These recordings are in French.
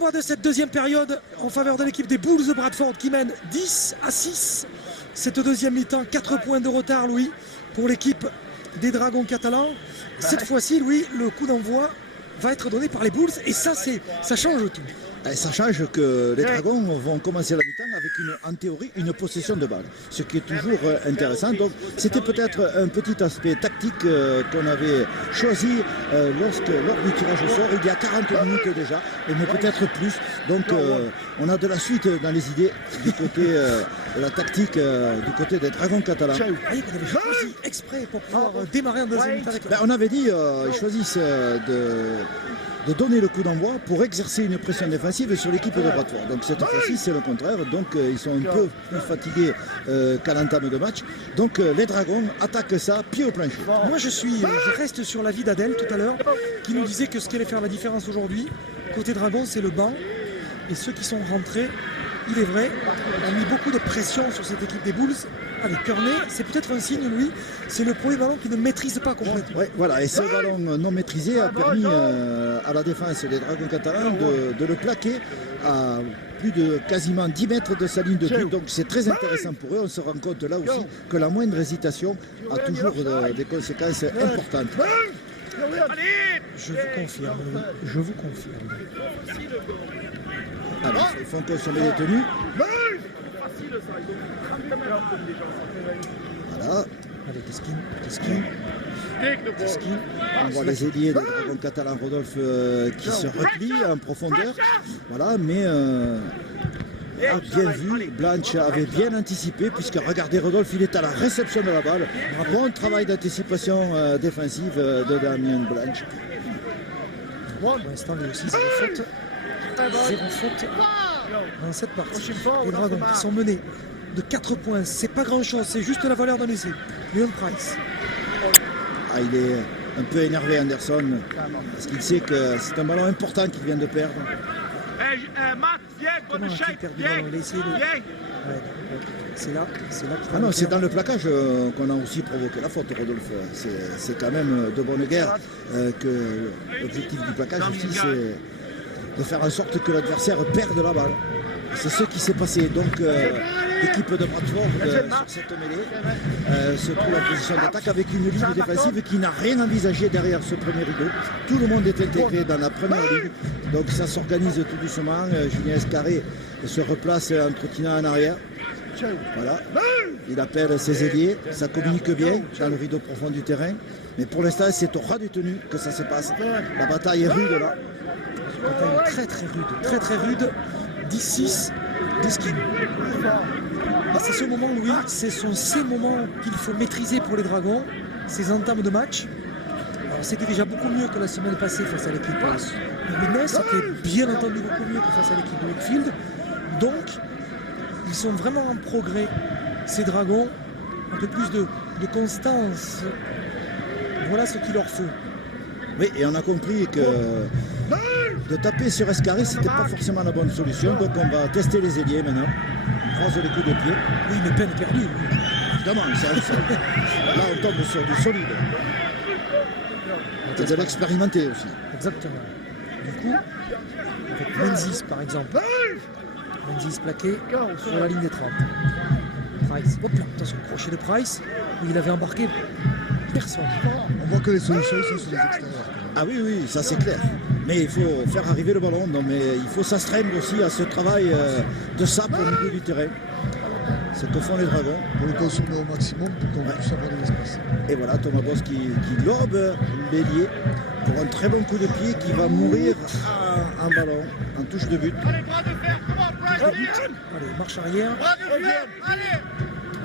d'envoi de cette deuxième période en faveur de l'équipe des Bulls de Bradford qui mène 10-6. Cette deuxième mi-temps, 4 points de retard, Louis, pour l'équipe des Dragons catalans. Cette fois-ci, Louis, le coup d'envoi va être donné par les Bulls et ça change tout. Ça change que les Dragons vont commencer la mi-temps avec en théorie une possession de balle, ce qui est toujours intéressant. Donc c'était peut-être un petit aspect tactique qu'on avait choisi lors du tirage au sort il y a 40 minutes déjà, mais peut-être plus. Donc on a de la suite dans les idées du côté la tactique du côté des Dragons catalans. Vous voyez qu'on avait choisi exprès pour pouvoir démarrer en deuxième mi-temps avec on avait dit ils choisissent de donner le coup d'envoi pour exercer une pression défensive sur l'équipe de Bradford. Donc cette fois-ci c'est le contraire, donc ils sont un peu plus fatigués qu'à l'entame de match. Donc les Dragons attaquent ça pied au plancher. Moi je reste sur l'avis d'Adèle tout à l'heure qui nous disait que ce qui allait faire la différence aujourd'hui côté Dragons c'est le banc et ceux qui sont rentrés, il est vrai, ont mis beaucoup de pression sur cette équipe des Bulls. Allez, Kearney, c'est peut-être un signe, lui, c'est le premier ballon qui ne maîtrise pas complètement. Oui, voilà, et ce ballon non maîtrisé a permis à la défense des Dragons catalans de le plaquer à plus de quasiment 10 mètres de sa ligne de but. Donc c'est très intéressant pour eux. On se rend compte là aussi que la moindre hésitation a toujours des conséquences importantes. Je vous confirme, oui, je vous confirme. Alors, ils font consommer les tenues. Voilà. Allez, Deskin. On voit les ailiers des Dragons catalans, Rodolphe qui se replie en profondeur. Voilà, mais bien vu, Blanche avait bien anticipé puisque regardez Rodolphe, il est à la réception de la balle. Bon travail d'anticipation défensive de Damien Blanche. Pour l'instant, lui aussi, zéro faute. Zéro faute dans cette partie. Les Dragons qui sont menés de 4 points, c'est pas grand chose, c'est juste la valeur d'un essai. Leon Price. Il est un peu énervé Anderson parce qu'il sait que c'est un ballon important qu'il vient de perdre. Comment a-t-il perdu le ballon? Il a essayé de... C'est là. Non, c'est dans le plaquage qu'on a aussi provoqué la faute, Rodolphe. C'est quand même de bonne guerre que l'objectif du plaquage aussi, c'est de faire en sorte que l'adversaire perde la balle. C'est ce qui s'est passé. Donc l'équipe de Bradford sur cette mêlée se trouve en position d'attaque avec une ligne défensive qui n'a rien envisagé derrière ce premier rideau. Tout le monde est intégré dans la première ligne. Donc ça s'organise tout doucement. Julien Escarré se replace en trottinant en arrière. Voilà. Il appelle ses ailiers. Ça communique bien dans le rideau profond du terrain. Mais pour l'instant, c'est au ras du tenu que ça se passe. La bataille est rude là. La bataille est très rude. 10-6, Deskin. C'est ce moment, Louis, ce sont ces moments qu'il faut maîtriser pour les Dragons, ces entames de match. Alors c'était déjà beaucoup mieux que la semaine passée face à l'équipe de Whitney, c'était bien entendu beaucoup mieux que face à l'équipe de Wakefield. Donc, ils sont vraiment en progrès, ces Dragons, un peu plus de constance. Voilà ce qu'il leur faut. Oui, et on a compris que de taper sur Escarré, c'était pas forcément la bonne solution. Donc on va tester les ailiers maintenant. On croise les coups de pied. Oui, mais peine perdue. Évidemment, là on tombe sur du solide. Et de l'expérimenté aussi. Exactement. Du coup, avec Menzies par exemple. Menzies plaqué sur la ligne des 30. Price. Hop là, attention, crochet de Price, où il avait embarqué personne. On voit que les solutions sont sur les extérieurs. Ah oui, ça c'est clair. Mais il faut faire arriver le ballon. Non, mais il faut s'astreindre aussi à ce travail de sape au milieu du terrain. Ce que font les Dragons. Pour le consommer au maximum pour qu'on puisse avoir de l'espace. Et voilà, Thomas qui lobe l'ailier pour un très bon coup de pied qui va mourir en ballon, en touche de but. Allez, marche arrière. Allez,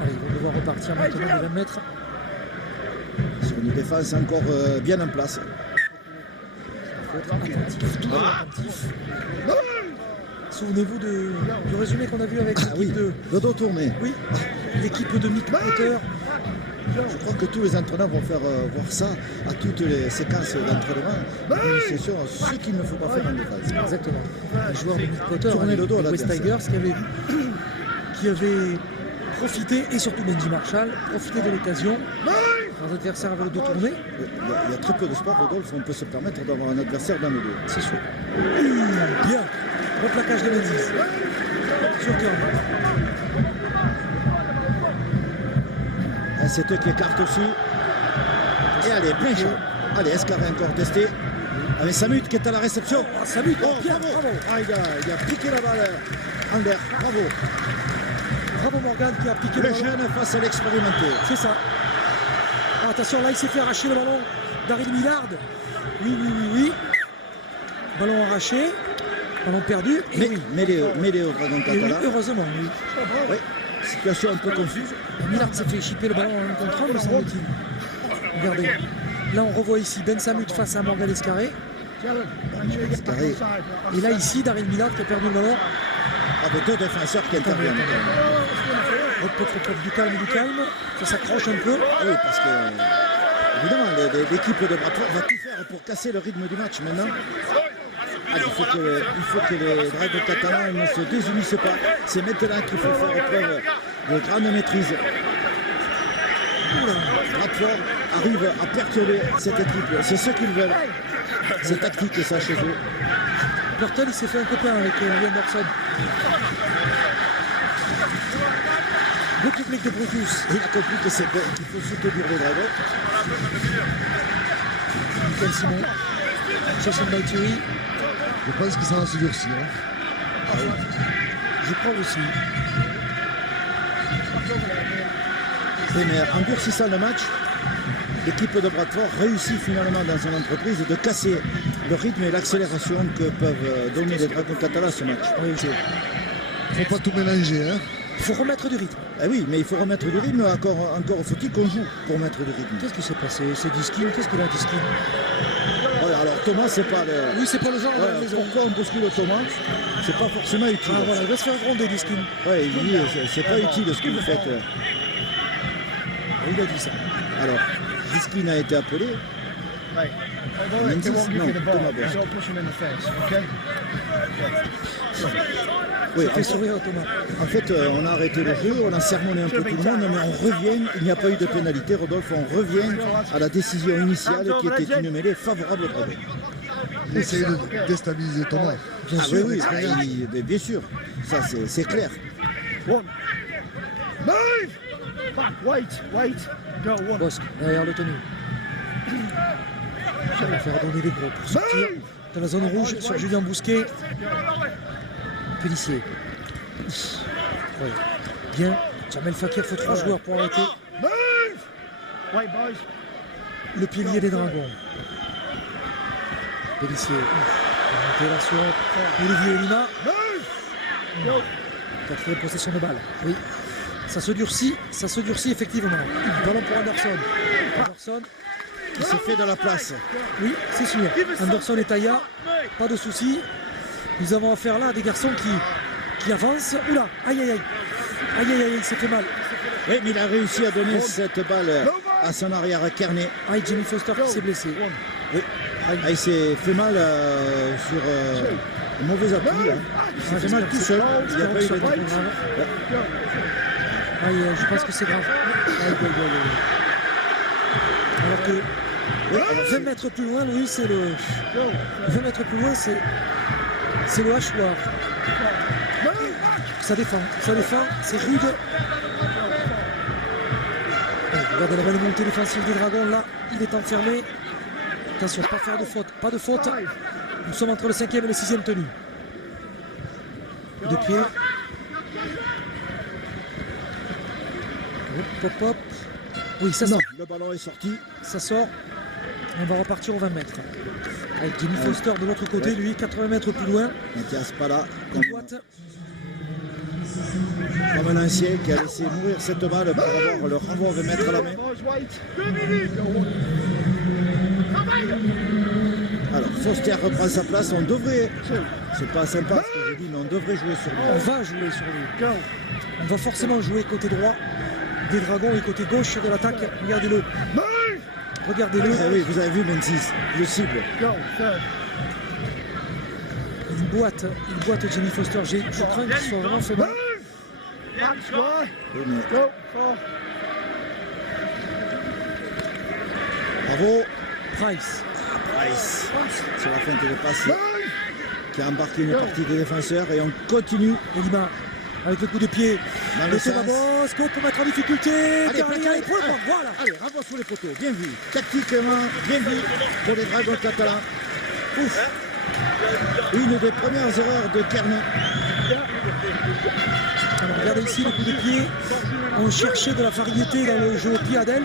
ils vont devoir repartir maintenant de 20 mètres. Sur une défense encore bien en place. Il faut être attentif, toujours attentif. Souvenez-vous du résumé qu'on a vu avec l'équipe de... Le dos tourné. Oui, l'équipe de Mick Potter. Je crois que tous les entraîneurs vont faire voir ça à toutes les séquences d'entraînement. C'est sûr, ce qu'il ne faut pas faire en défense. Exactement. Les joueurs de Mick Potter, tourner le dos à la West Tigers, qui avait profité, et surtout Benji Marshall, profité de l'occasion. Leur adversaire avait le dos tourné. Il y a très peu de sport, Rodolphe, on peut se permettre d'avoir un adversaire dans le dos. C'est sûr. Bien. Le plaquage de Menzies. Sur Kern. C'est eux qui écartent aussi. Et allez, plein jeu. Allez, Escarré encore testé. Avec Samut qui est à la réception. Oh, Samut, Oh, bien, bravo. bravo. Ah, il a piqué la balle en l'air. Bravo. Bravo Morgan qui a piqué le Le ballon. jeune face à l'expérimenté. C'est ça. Ah, attention, là il s'est fait arracher le ballon. Daryl Millard. Oui. Ballon arraché. Ballon perdu. Et Mais oui. mêlé au Dragon Et oui, Catala. heureusement, oui. Oui. Situation un peu confuse. Millard s'est fait chipper le ballon en un contre un, me semble-t-il. Regardez. Là, on revoit ici Ben Samut face à Morgan Escarré. Escarré Et là, ici, Daryl Millard qui a perdu le ballon. avec deux défenseurs qui interviennent. Hop, du calme. Ça s'accroche un peu. Oui, parce que évidemment, l'équipe de Bradford va tout faire pour casser le rythme du match maintenant. Allez, il faut que les Dragons catalans ne se désunissent pas. C'est maintenant qu'il faut faire preuve de grande maîtrise. Bradford arrive à perturber cette équipe. C'est ce qu'ils veulent. C'est tactique ça chez eux. Burton, il s'est fait un copain avec Lee Anderson. Le public de Brutus. Il a compris que qu'il faut soutenir les Dragons. Michael Simon. Jason Baituri. Je pense que ça va se durcir. Hein. Ah oui. Je crois aussi. Oui, mais en durcissant le match, l'équipe de Bradford réussit finalement dans son entreprise de casser le rythme et l'accélération que peuvent donner les Dragons catalans à ce match. Oui, Il ne faut pas tout mélanger. Hein. il faut remettre du rythme. Eh oui, mais il faut remettre du rythme, encore faut-il qu'on joue pour mettre du rythme. Qu'est-ce qui s'est passé? C'est Diskin. Qu'est-ce qu'il a, Diskin? Ouais, alors Thomas, c'est pas le... Oui, c'est pas le genre de la Ouais, maison. pourquoi on bouscule Thomas? C'est pas forcément utile. Ah, voilà, il va se faire gronder, Diskin. Ouais, il dit, c'est pas utile ce que vous faites. Il a dit ça. Alors, Diskin a été appelé. Menzies, non, Thomas Bosch. Oui, Fait sourire à Thomas. en fait, on a arrêté le jeu, on a sermonné un peu tout le monde, mais on revient, il n'y a pas eu de pénalité, Rodolphe, on revient à la décision initiale qui était une mêlée favorable au Dragons. Essayer de déstabiliser Thomas. Bien Ah sûr. oui, mais bien sûr, ça c'est clair. Bosque, derrière le tenu. Il va faire donner les gros pour sortir de la zone rouge sur Julien Bousquet. Pélissier. Ouais. Bien. Jamel Fakir, il faut 3 joueurs pour arrêter le pilier des Dragons. Pélissier. Remonté là sur Olivier Lima. 4e possession de balle. Oui. Ça se durcit effectivement. Ballon pour Anderson. Anderson. Qui se fait de la place. Oui, c'est sûr. Anderson et Taya, pas de souci. Nous avons affaire là à des garçons qui avancent. Oula, aïe aïe aïe. Aïe aïe aïe, il s'est fait mal. Oui, mais il a réussi à donner cette balle à son arrière Kearney. Aïe, Jimmy Foster qui s'est blessé. Oui. Ah, il s'est fait mal sur un mauvais appui. Hein. Il s'est fait mal tout seul. Il n'y a pas eu de grave. Aïe, je pense que c'est grave. Aïe, aïe, aïe, aïe. Alors que 20 mètres plus loin, lui, c'est le. 20 mètres plus loin, c'est le hachoir. Ça défend, c'est rude. Regardez la bonne montée défensive des Dragons, là, il est enfermé. Attention, pas de faute. Nous sommes entre le 5e et le 6e tenu. De pied. Hop, hop, hop. Oui, ça sort. Le ballon est sorti. Ça sort. On va repartir aux 20 mètres. Avec Jimmy Foster de l'autre côté, lui, 80 mètres plus loin. Mathias Pala, Il boite. comme un ancien qui a laissé mourir cette balle pour avoir le renvoi 20 mètres à la main. Alors, Foster reprend sa place. On devrait, c'est pas sympa ce que je dis, mais on devrait jouer sur On lui. va jouer sur lui. On va forcément jouer côté droit des Dragons et côté gauche de l'attaque. Regardez-le. Regardez-le. Ah oui, vous avez vu Menzies, le cible. Il boite Jimmy Foster. Je crains qu'il soit vraiment fait mal. Oui, mais bravo. Price. Price sur la feinte de passe. qui a embarqué une partie des défenseurs et on continue. Elima avec le coup de pied Dans de le Thomas sens. Bosco pour mettre en difficulté. Allez, Carrière, pour le point. Voilà. Allez, renvoie sur les poteaux, bien vu. Tactiquement, bien vu pour les Dragons catalans. Ouf. Une des premières erreurs de Kearney. Alors, regardez ici le coup de pied. On cherchait de la variété dans le jeu au pied Adèle.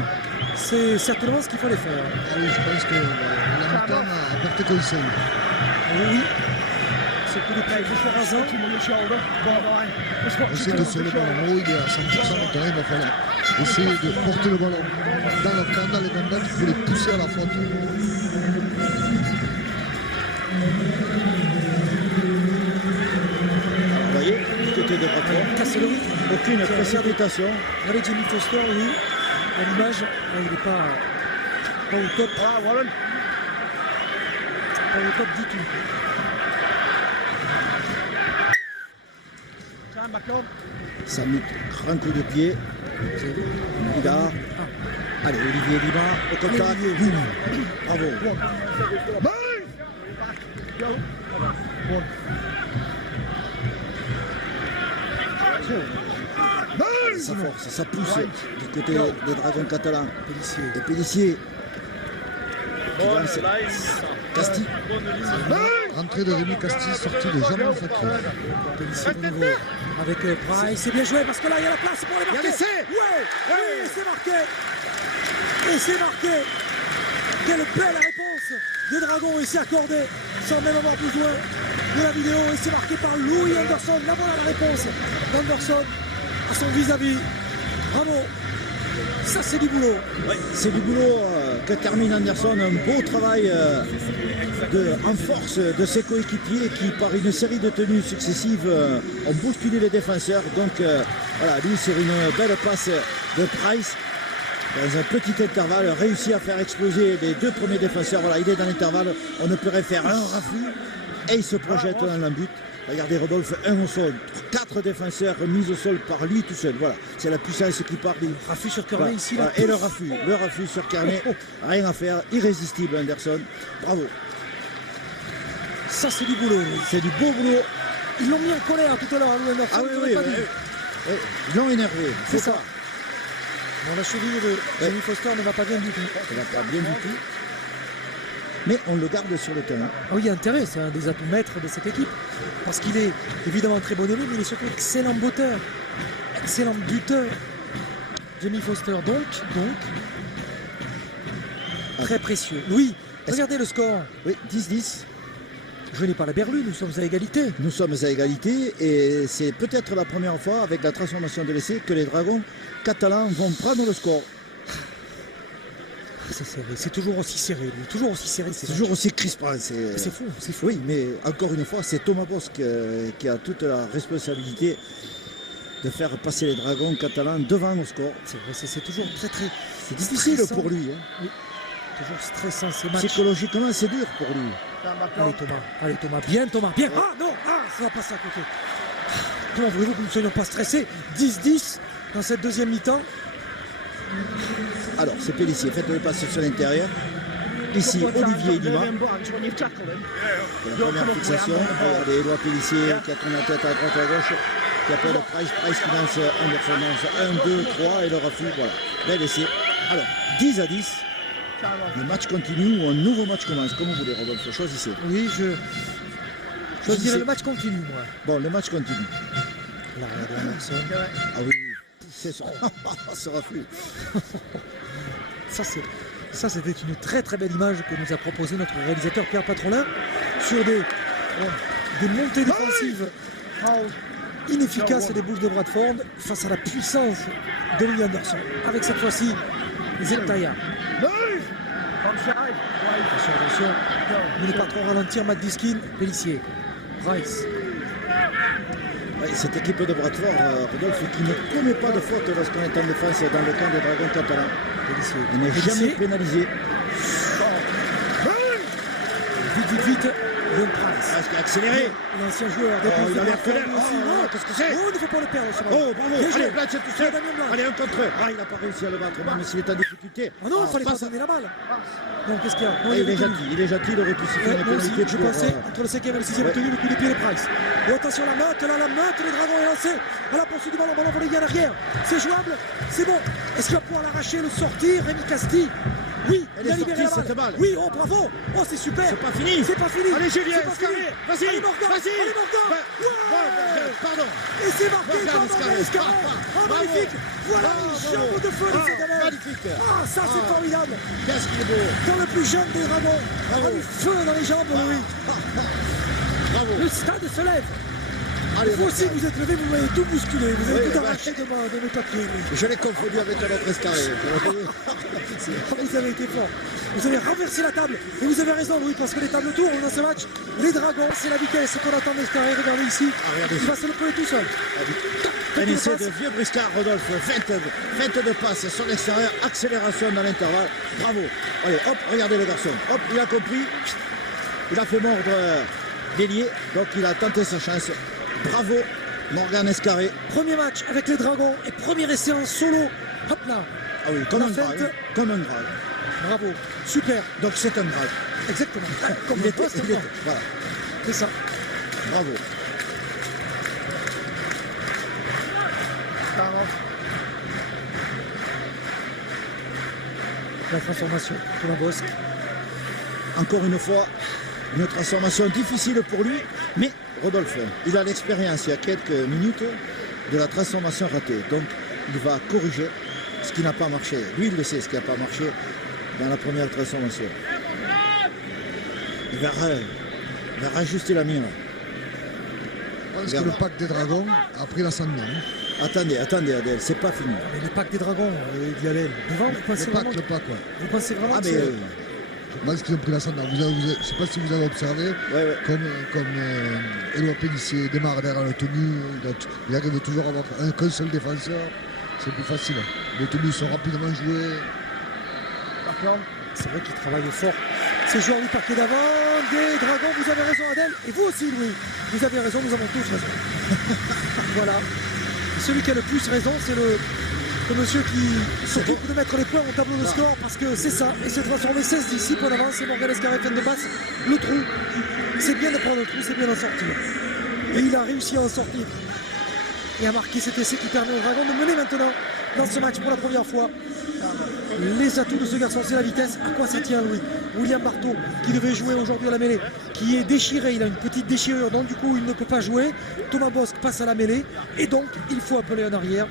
C'est certainement ce qu'il fallait faire. Ah oui, je pense que la mi-temps a apporté conseil. Oui. Ce coup de pied rasant. Essayer de sur le ballon haut, il est à 100%, maintenant il va falloir essayer de porter le ballon dans le camp, dans les combats, il faut les pousser à la faute. Vous voyez, du côté de Bradford, Casser le rythme. aucune précipitation. Regardez Jimmy Foster, oui. À l'image, il n'est pas au top. Pas au top du tout. Samut, grand coup de pied. Bidard. Allez, Olivier Lima, au contact. Bravo. Ça force, ça pousse du côté des Dragons catalans. Pélissier. Et Pélissier. Qui lance Casti. Entrée de Rémi Casti, sortie de Jean Facteur. Pélissier de nouveau. Avec Price. C'est bien joué parce que là, il y a la place pour les Il y a marquer. l'essai. Ouais, oui, et c'est marqué. Et c'est marqué. Quelle belle réponse des Dragons ici accordée sans même avoir besoin de la vidéo. Et c'est marqué par Louis Anderson. Là, voilà la réponse d'Anderson à son vis-à-vis. Bravo. Ça, c'est du boulot. Ouais, c'est du boulot que termine Anderson. Un beau travail en force de ses coéquipiers qui, par une série de tenues successives, ont bousculé les défenseurs. Donc, voilà, lui, sur une belle passe de Price, dans un petit intervalle, réussit à faire exploser les deux premiers défenseurs. Voilà, il est dans l'intervalle. On ne pourrait faire un rafle et il se projette dans le but. Regardez Rodolphe, 1 au sol, 4 défenseurs mis au sol par lui tout seul. Voilà, c'est la puissance qui part. Raffut sur Kearney ici. Là, Et le raffut sur Kearney. Rien à faire, irrésistible Anderson. Bravo. Ça, c'est du boulot. C'est du beau boulot. Ils l'ont mis en colère tout à l'heure, Louis Anderson. Ah oui, ils oui, l'auraient pas dit. oui. Ils l'ont énervé. C'est ça. Bon, la cheville de Jimmy Foster ne va pas bien du tout. Ça va pas bien du tout. Mais on le garde sur le terrain. Ah oui, il y a intérêt, c'est un des atouts maîtres de cette équipe. Parce qu'il est évidemment très bon élève, mais il est surtout excellent botteur. Excellent buteur. Jimmy Foster, donc très précieux. Oui, regardez le score. Oui, 10-10. Je n'ai pas la berlue, nous sommes à égalité. Nous sommes à égalité et c'est peut-être la première fois avec la transformation de l'essai que les Dragons catalans vont prendre le score. C'est serré, c'est toujours aussi serré, lui. Toujours aussi serré. C'est toujours aussi crispant. C'est fou, c'est fou. Oui, mais encore une fois, c'est Thomas Bosc qui a toute la responsabilité de faire passer les Dragons catalans devant au score. C'est vrai, c'est toujours très C'est difficile stressant. pour lui. Hein. Oui. Toujours stressant ces matchs. Psychologiquement, c'est dur pour lui. Allez Thomas, bien Thomas, bien. Ah non, ça va passer à côté. Comment voulez-vous que nous ne soyons pas stressés? 10-10 dans cette deuxième mi-temps. Alors, c'est Pélissier, faites le passe sur l'intérieur. Ici, Olivier Lima. La première fixation. Regardez, Éloi Pélissier qui a tourné la tête à droite à gauche. Qui appelle Price qui lance Anderson. 1, 2, 3 et le refus. Voilà, bel essai. Alors, 10-10. Le match continue ou un nouveau match commence. Comme vous voulez, Rodolphe, choisissez. Oui, je dirais le match continue, moi. Bon, le match continue. Là, regardez Anderson. Ah oui, c'est ça. Ce refus. Ça, c'était une très très belle image que nous a proposé notre réalisateur Pierre Patrolin sur des montées défensives inefficaces des Bulls de Bradford face à la puissance de Louis Anderson. Avec cette fois-ci, Zeltaya. Attention, ne voulez pas trop ralentir Matt Diskin, Pélissier, Price. Ouais, cette équipe de Bradford, Rodolphe, qui ne commet pas de faute lorsqu'on est en défense dans le camp des Dragons catalans. Pélissier. On n'est jamais pénalisé. Vite. Louis Price. Parce qu'il a accéléré. L'ancien joueur des Oh, il a l'air fidèle. aussi. Oh, qu'est-ce que c'est? Oh, il ne faut pas le perdre ce Oh, ballon. bravo. Bien joué. Allez, Blanc, c'est tout seul. Damien Blanc. Allez, un contre eux. Ah, il n'a pas réussi à le battre, même s'il est en difficulté. Ah non, il ne fallait pas passe. donner la balle. Donc qu'est-ce qu'il y a? Non, Ah, y il avait est tout. gentil, il aurait pu siffler une Moi aussi, pénalité je pour, pensais, entre le 5e et le 6e ouais. tenu, le coup de pied de Price. Oh, attention, la meute, les dragons est lancé. À la poursuite du ballon, ballon volé bien arrière. C'est jouable, c'est bon. Est-ce qu'il va pouvoir l'arracher, le sortir, Rémi Casti? Oui, Elle il a est libéré sortie, la cette balle. balle. Oui, oh bravo. Oh, c'est super. C'est pas fini. C'est pas fini. Allez, Julien, C'est pas Escarré. fini. Vas-y, Allez, Morgan. vas-y. Allez, Morgan. Ouais. Pardon. Et c'est marqué Morgan par Escarré. Morgan Escarré. Oh, Bravo. magnifique. Voilà, Bravo. les jambes de feu de ces gamins. Magnifique. Ah, ça, c'est formidable. Qu'est-ce qu'il est beau. Dans le plus jeune des dragons. Bravo. Ah, du feu dans les jambes, Louis. Bravo. Le stade se lève. Allez, Vous aussi, vous êtes levé, vous m'avez tout bousculé. Vous avez Oui, tout bah, arraché de mes papiers. Oui. Je l'ai confondu avec un autre Escarré. Vous avez été fort. Vous avez renversé la table. Et vous avez raison, Louis, parce que les tables tournent dans ce match. Les dragons, c'est la vitesse qu'on attend d'Escarré. Regardez ici. regardez Il ça. va se le coller tout seul. Un essai de vieux briscard, Rodolphe. Feinte de passe sur l'extérieur, accélération dans l'intervalle. Bravo. Allez, hop, regardez le garçon. Hop, il a compris. Il a fait mordre l'ailier, donc il a tenté sa chance. Bravo, Morgan Escarré. Premier match avec les dragons et premier essai en solo. Hop là. Ah oui, comme La un feinte. drag. Comme un drag. Bravo. Super. Donc c'est un drag. Exactement. Comme Il le était, poste. il était. Voilà, C'est ça. bravo. La transformation. Thomas Bosque. Encore une fois, une transformation difficile pour lui, mais Rodolphe, il a l'expérience il y a quelques minutes de la transformation ratée. Donc il va corriger ce qui n'a pas marché. Lui, il le sait, ce qui n'a pas marché dans la première transformation. Il va rajuster la mire. Je pense que le pack des dragons a pris l'ascendant. Attendez, Adèle, c'est pas fini. Mais le pack des dragons, Dialel. Devant, vous pensez vraiment, Le pack, ouais. vous pensez vraiment Ah que mais c'est- Je pense qu'ils ont pris l'ascendant. Je ne sais pas si vous avez observé, ouais. comme Éloi Pélissier démarre derrière le tenue, il arrive toujours à avoir qu'un seul défenseur. C'est plus facile. Les tenues sont rapidement jouées. C'est vrai qu'il travaille fort. Ces joueurs du parquet d'avant, des dragons, vous avez raison Adèle, et vous aussi Louis, vous avez raison, nous avons tous raison. Voilà. Et celui qui a le plus raison, c'est le monsieur qui s'occupe de mettre les points au tableau de score, parce que c'est ça, et se transformer 16 d'ici, point d'avance, et Morgan Escarré, fin de passe, le trou. C'est bien de prendre le trou, c'est bien d'en sortir. Et il a réussi à en sortir. Et à marquer cet essai qui permet aux dragons de mener maintenant dans ce match pour la première fois. Les atouts de ce garçon, c'est la vitesse. À quoi ça tient, Louis? William Barthaud, qui devait jouer aujourd'hui à la mêlée, qui est déchiré, il a une petite déchirure, donc du coup il ne peut pas jouer. Thomas Bosque passe à la mêlée, et donc il faut appeler en arrière.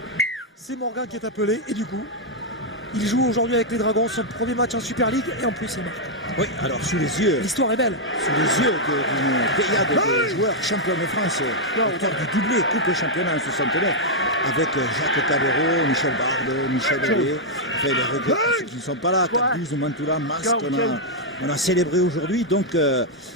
C'est Morgan qui est appelé, et du coup, il joue aujourd'hui avec les Dragons, son premier match en Super League, et en plus il marque. Oui, alors sous les yeux L'histoire est belle. d'une pléiade de joueurs champions de France, auteur du doublé Coupe et Championnat en 69, avec Jacques Cabero, Michel Bard, Michel Hellé, enfin les regrets pour ceux qui ne sont pas là, Cardouz, Mantoula, Masque, on a célébré aujourd'hui, donc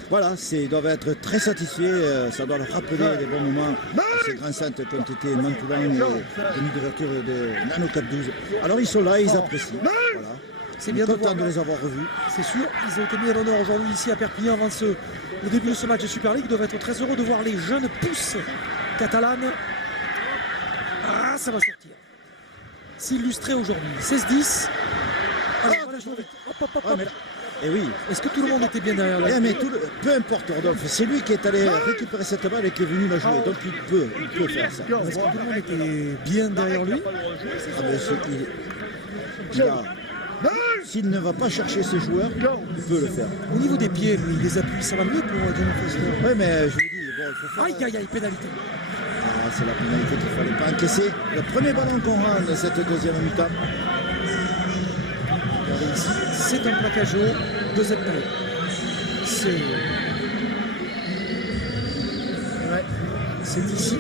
voilà, ils doivent être très satisfaits, ça doit leur rappeler les bons moments de ces grands centres qui ont été Mantoula et demi d'ouverture de Nano Cap 12. Alors ils sont là, ils apprécient. Voilà. C'est bien de content voir. de les avoir revus. C'est sûr, ils ont été mis à l'honneur aujourd'hui ici à Perpignan avant le début de ce match de Super League. Ils doivent être très heureux de voir les jeunes pousses catalanes. Ah, ça va sortir. S'illustrer aujourd'hui. 16-10. Alors, voilà, je vais vite. Hop, hop, hop, Ouais, hop. mais là, et oui, Est-ce que tout le monde était bien derrière là? mais peu importe Rodolphe, c'est lui qui est allé récupérer cette balle et qui est venu la jouer, donc il peut faire ça. Est-ce que tout le monde était bien derrière lui? Ah ben, s'il ne va pas chercher ses joueurs, il peut le faire. Au niveau des pieds, lui, les appuis, ça va mieux pour John Foster. Oui, mais je vous dis, bon, il faut faire... Aïe, aïe, aïe, pénalité. Ah, c'est la pénalité qu'il ne fallait pas encaisser. Le premier ballon qu'on rend de cette deuxième mi-temps. Regardez ici, c'est un plaquage haut, deuxième période. C'est ici.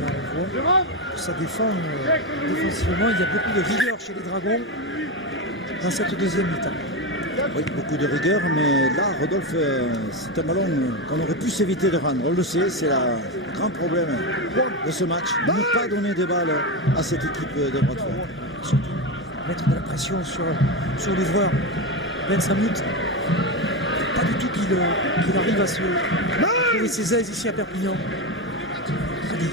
Là, on voit que ça défend défensivement. Il y a beaucoup de rigueur chez les Dragons dans cette deuxième mi-temps. Oui, beaucoup de rigueur, mais là, Rodolphe, c'est un ballon qu'on aurait pu s'éviter de rendre. On le sait, c'est le grand problème de ce match. Ne pas donner des balles à cette équipe de Bradford. Surtout mettre de la pression sur l'ouvreur. Ben Samut, pas du tout qu'il qu'il arrive à trouver ses aises ici à Perpignan. Allez.